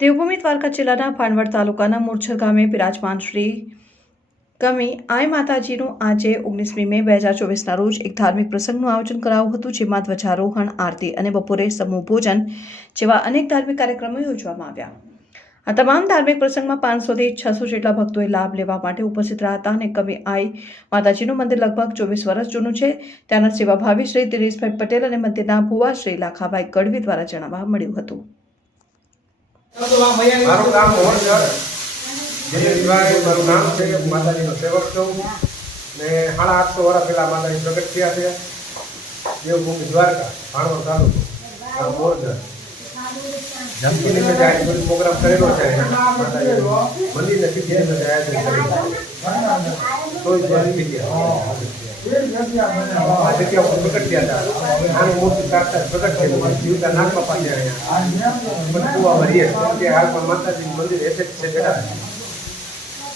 દેવભૂમિ દ્વારકા જિલ્લાના ભાંડવડ તાલુકાના મૂળછર ગામે બિરાજમાન શ્રી કમી આઈ માતાજીનું આજે ઓગણીસમી મે બે હજાર ચોવીસના રોજ એક ધાર્મિક પ્રસંગનું આયોજન કરાયું હતું, જેમાં ધ્વજારોહણ, આરતી અને બપોરે સમૂહ ભોજન જેવા અનેક ધાર્મિક કાર્યક્રમો યોજવામાં આવ્યા. આ તમામ ધાર્મિક પ્રસંગમાં પાંચસોથી છસો જેટલા ભક્તોએ લાભ લેવા માટે ઉપસ્થિત રહ્યા હતા અને કવિ આઈ માતાજીનું મંદિર લગભગ ચોવીસ વર્ષ જૂનું છે. ત્યાંના સેવાભાવી શ્રી દિનેશભાઈ પટેલ અને મંદિરના ભુવા શ્રી લાખાભાઈ ગઢવી દ્વારા જણાવવા મળ્યું હતું. મારું નામ મોહન સર દિનેશભાઈ મારું નામ છે માતાજીનો સેવક છું. ને સાડા આઠસો વર્ષ પહેલાં માતાજી પ્રગટ થયા છે. દેવભૂમિ દ્વારકા ભાણવડ તાલુકો મોરજર જમતી નિમિત્તે આજે બધો પ્રોગ્રામ કરેલો છે. માતાજીનો મંદિરને નિમિત્તે આયોજન કરેલું તોય દ્વારકી ગયા.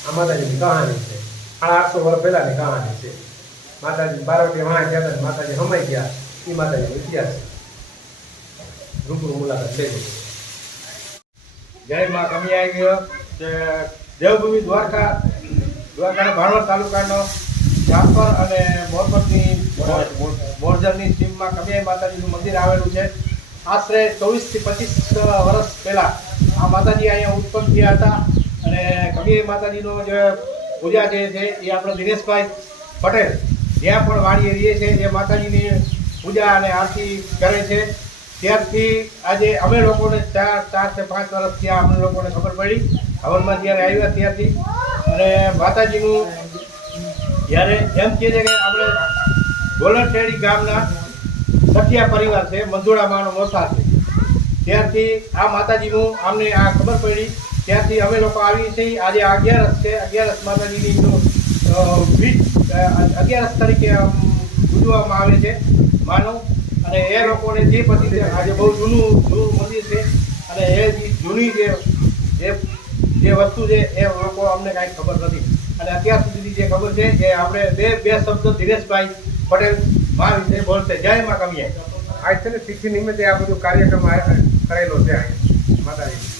માતાજીનું જ છે સાડા આઠસો વર્ષ પહેલાની કહાની છે માતાજી બારવટી વાણા ગયા હતા માતાજી હમાઈ ગયા એ માતાજીનો ઇતિહાસ છે રૂબરૂ મુલાકાત લેજો જય માં કમી આવી ગયો. દેવભૂમિ દ્વારકા, દ્વારકાના ભાણવડ તાલુકાનો રામપર અને મોરપતની બોરજરની સીમમાં કમિયાઈ માતાજીનું મંદિર આવેલું છે. આશરે ચોવીસથી પચીસ વર્ષ પહેલાં આ માતાજી અહીંયા ઉત્પન્ન થયા હતા. અને કમિયાઈ માતાજીનો જે પૂજા જે છે એ આપણે દિનેશભાઈ પટેલ જ્યાં પણ વાડીએ રહીએ છે એ માતાજીની પૂજા અને આરતી કરે છે. ત્યારથી આજે અમે લોકોને ચાર ચાર કે પાંચ વર્ષ ત્યાં અમને લોકોને ખબર પડી. હવનમાં જ્યારે આવ્યા ત્યારથી. અને માતાજીનું જ્યારે એમ કહે છે કે આપણે ગોલરશેડી ગામના સખિયા પરિવાર છે મંજુળામાનો મોસા છે. ત્યારથી આ માતાજીનું અમને આ ખબર પડી. ત્યારથી અમે લોકો આવીએ છીએ. આજે અગિયારસ છે. અગિયારસ માતાજીની બીજ અગિયારસ તરીકે ઉજવવામાં આવે છે માનો. અને એ લોકોને જે છે, આજે બહુ જૂનું જૂનું મંદિર છે. અને એ જૂની જે જે વસ્તુ છે, એ લોકો અમને કાંઈ ખબર નથી. અને અત્યાર સુધીની જે ખબર છે જે આપણે બે બે શબ્દો ધીરેશભાઈ પટેલ મા વિશે બોલશે. જય માં કમીએ આજ છે ને તિથિ નિમિત્તે આ બધું કાર્યક્રમ કરેલો છે. માતાજી.